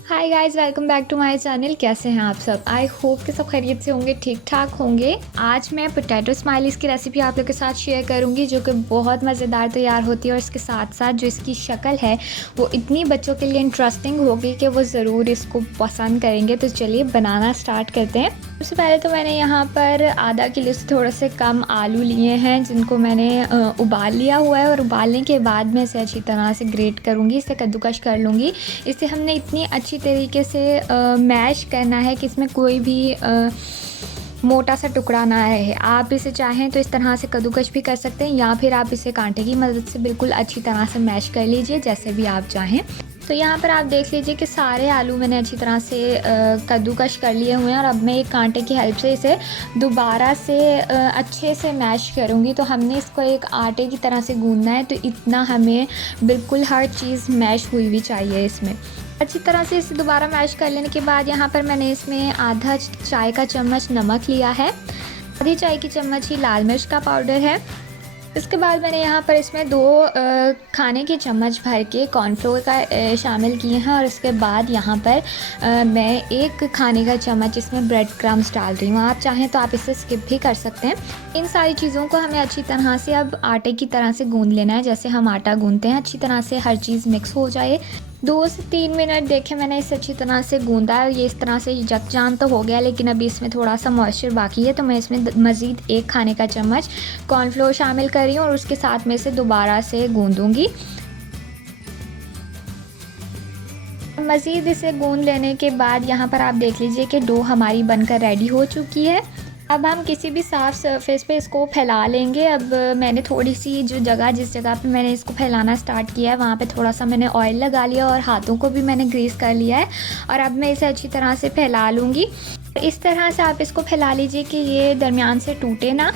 Hi guys, welcome back to my channel. कैसे हैं आप सब? आई होप कि सब खैरियत से होंगे, ठीक ठाक होंगे। आज मैं पोटैटो स्माइलीज़ की रेसिपी आप लोग के साथ शेयर करूंगी जो कि बहुत मज़ेदार तैयार होती है और इसके साथ साथ जो इसकी शक्ल है वो इतनी बच्चों के लिए इंटरेस्टिंग होगी कि वो ज़रूर इसको पसंद करेंगे। तो चलिए बनाना स्टार्ट करते हैं। सबसे पहले तो मैंने यहाँ पर आधा किलो से थोड़ा से कम आलू लिए हैं जिनको मैंने उबाल लिया हुआ है और उबालने के बाद मैं इसे अच्छी तरह से ग्रेट करूँगी, इसे कद्दूकश कर लूँगी। इसे हमने इतनी अच्छी तरीके से मैश करना है कि इसमें कोई भी मोटा सा टुकड़ा ना रहे। आप इसे चाहें तो इस तरह से कद्दूकश भी कर सकते हैं या फिर आप इसे कांटे की मदद से बिल्कुल अच्छी तरह से मैश कर लीजिए, जैसे भी आप चाहें। तो यहाँ पर आप देख लीजिए कि सारे आलू मैंने अच्छी तरह से कद्दूकश कर लिए हुए हैं और अब मैं एक कांटे की हेल्प से इसे दोबारा से अच्छे से मैश करूँगी। तो हमने इसको एक आटे की तरह से गूंदना है, तो इतना हमें बिल्कुल हर चीज़ मैश हुई हुई चाहिए इसमें। अच्छी तरह से इसे दोबारा मैश कर लेने के बाद यहाँ पर मैंने इसमें आधा चाय का चम्मच नमक लिया है, आधी चाय की चम्मच ही लाल मिर्च का पाउडर है। इसके बाद मैंने यहाँ पर इसमें 2 खाने के चम्मच भर के कॉर्नफ्लोर का शामिल किए हैं और इसके बाद यहाँ पर मैं 1 खाने का चम्मच इसमें ब्रेड क्रम्स डाल रही हूँ। आप चाहें तो आप इसे स्किप भी कर सकते हैं। इन सारी चीज़ों को हमें अच्छी तरह से अब आटे की तरह से गूंद लेना है, जैसे हम आटा गूंदते हैं। अच्छी तरह से हर चीज़ मिक्स हो जाए। 2 से 3 मिनट देखें मैंने इसे अच्छी तरह से गूंदा है। ये इस तरह से यकजान तो हो गया, लेकिन अभी इसमें थोड़ा सा मॉइस्चर बाकी है, तो मैं इसमें मज़ीद 1 खाने का चम्मच कॉर्नफ्लोर शामिल कर रही हूँ और उसके साथ में इसे दोबारा से गूंदूंगी। मज़ीद इसे गूंद लेने के बाद यहाँ पर आप देख लीजिए कि डो हमारी बनकर रेडी हो चुकी है। अब हम किसी भी साफ़ सरफेस पे इसको फैला लेंगे। अब मैंने थोड़ी सी जिस जगह पे मैंने इसको फैलाना स्टार्ट किया है वहाँ पे थोड़ा सा मैंने ऑयल लगा लिया और हाथों को भी मैंने ग्रीस कर लिया है और अब मैं इसे अच्छी तरह से फैला लूँगी। इस तरह से आप इसको फैला लीजिए कि ये दरमियान से टूटे ना।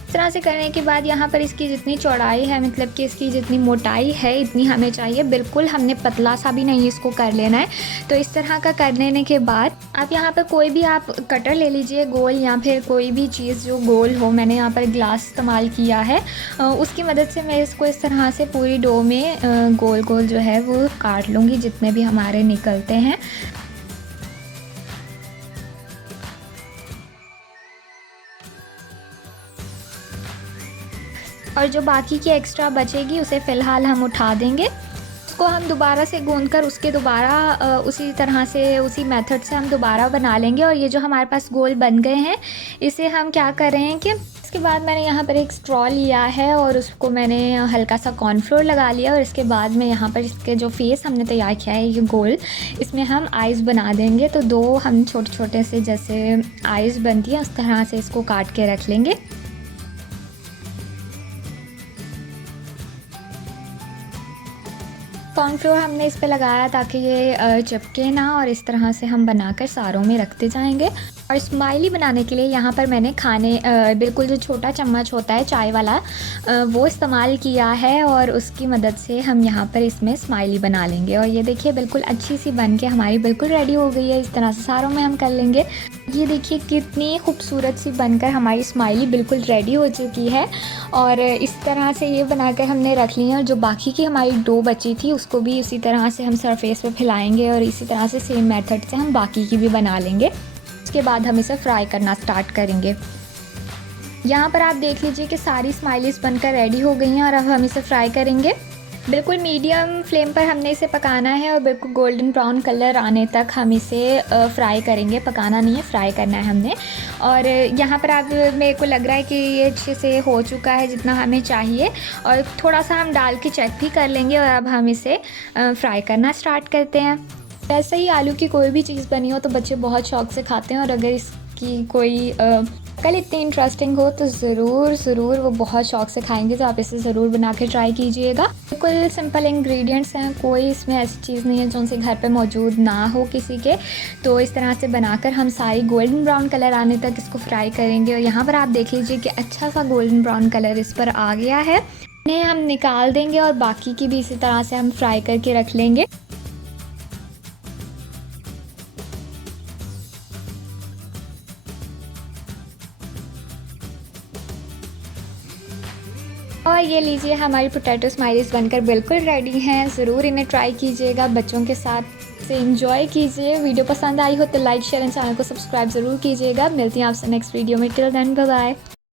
इस तरह से करने के बाद यहाँ पर इसकी जितनी चौड़ाई है, मतलब कि इसकी जितनी मोटाई है इतनी हमें चाहिए। बिल्कुल हमने पतला सा भी नहीं इसको कर लेना है। तो इस तरह का कर लेने के बाद आप यहाँ पर कोई भी आप कटर ले लीजिए गोल, या फिर कोई भी चीज़ जो गोल हो। मैंने यहाँ पर ग्लास इस्तेमाल किया है, उसकी मदद से मैं इसको इस तरह से पूरी डो में गोल गोल जो है वो काट लूँगी, जितने भी हमारे निकलते हैं। और जो बाकी की एक्स्ट्रा बचेगी उसे फ़िलहाल हम उठा देंगे। उसको हम दोबारा से गूंद कर उसके दोबारा उसी तरह से उसी मेथड से हम दोबारा बना लेंगे। और ये जो हमारे पास गोल बन गए हैं, इसे हम क्या कर रहे हैं कि इसके बाद मैंने यहाँ पर एक स्ट्रॉ लिया है और उसको मैंने हल्का सा कॉर्नफ्लोर लगा लिया और इसके बाद में यहाँ पर इसके जो फेस हमने तैयार किया है ये गोल, इसमें हम आइज़ बना देंगे। तो 2 हम छोटे छोटे से जैसे आइज़ बनती है उस तरह से इसको काट के रख लेंगे। कॉर्नफ्लोर हमने इस पे लगाया ताकि ये चिपके ना, और इस तरह से हम बनाकर सारों में रखते जाएंगे। और स्माइली बनाने के लिए यहाँ पर मैंने बिल्कुल जो छोटा चम्मच होता है चाय वाला, वो इस्तेमाल किया है और उसकी मदद से हम यहाँ पर इसमें स्माइली बना लेंगे। और ये देखिए बिल्कुल अच्छी सी बन के हमारी बिल्कुल रेडी हो गई है। इस तरह से सारों में हम कर लेंगे। ये देखिए कितनी खूबसूरत सी बनकर हमारी स्माइली बिल्कुल रेडी हो चुकी है। और इस तरह से ये बनाकर हमने रख ली है। और जो बाकी की हमारी डो बची थी उसको भी इसी तरह से हम सरफेस पे फैलाएंगे और इसी तरह से सेम मेथड से हम बाकी की भी बना लेंगे। उसके बाद हम इसे फ्राई करना स्टार्ट करेंगे। यहाँ पर आप देख लीजिए कि सारी स्माइलीज़ बनकर रेडी हो गई हैं और अब हम इसे फ्राई करेंगे। बिल्कुल मीडियम फ्लेम पर हमने इसे पकाना है और बिल्कुल गोल्डन ब्राउन कलर आने तक हम इसे फ्राई करेंगे। पकाना नहीं है, फ्राई करना है हमने। और यहाँ पर आप मेरे को लग रहा है कि ये अच्छे से हो चुका है जितना हमें चाहिए, और थोड़ा सा हम डाल के चेक भी कर लेंगे। और अब हम इसे फ्राई करना स्टार्ट करते हैं। वैसे ही आलू की कोई भी चीज़ बनी हो तो बच्चे बहुत शौक से खाते हैं, और अगर इसकी कोई कल इतनी इंटरेस्टिंग हो तो ज़रूर वो बहुत शौक से खाएंगे। तो आप इसे ज़रूर बना के ट्राई कीजिएगा। बिल्कुल सिंपल इंग्रेडिएंट्स हैं, कोई इसमें ऐसी चीज़ नहीं है जो उनसे घर पे मौजूद ना हो किसी के। तो इस तरह से बनाकर हम सारी गोल्डन ब्राउन कलर आने तक इसको फ्राई करेंगे। और यहाँ पर आप देख लीजिए कि अच्छा सा गोल्डन ब्राउन कलर इस पर आ गया है। इन्हें हम निकाल देंगे और बाकी की भी इसी तरह से हम फ्राई करके रख लेंगे। और ये लीजिए हमारी पोटैटो स्माइलीज़ बनकर बिल्कुल रेडी हैं। ज़रूर इन्हें ट्राई कीजिएगा बच्चों के साथ। इसे एंजॉय कीजिए। वीडियो पसंद आई हो तो लाइक शेयर एंड चैनल को सब्सक्राइब ज़रूर कीजिएगा। मिलती हैं आपसे नेक्स्ट वीडियो में। Till then bye bye.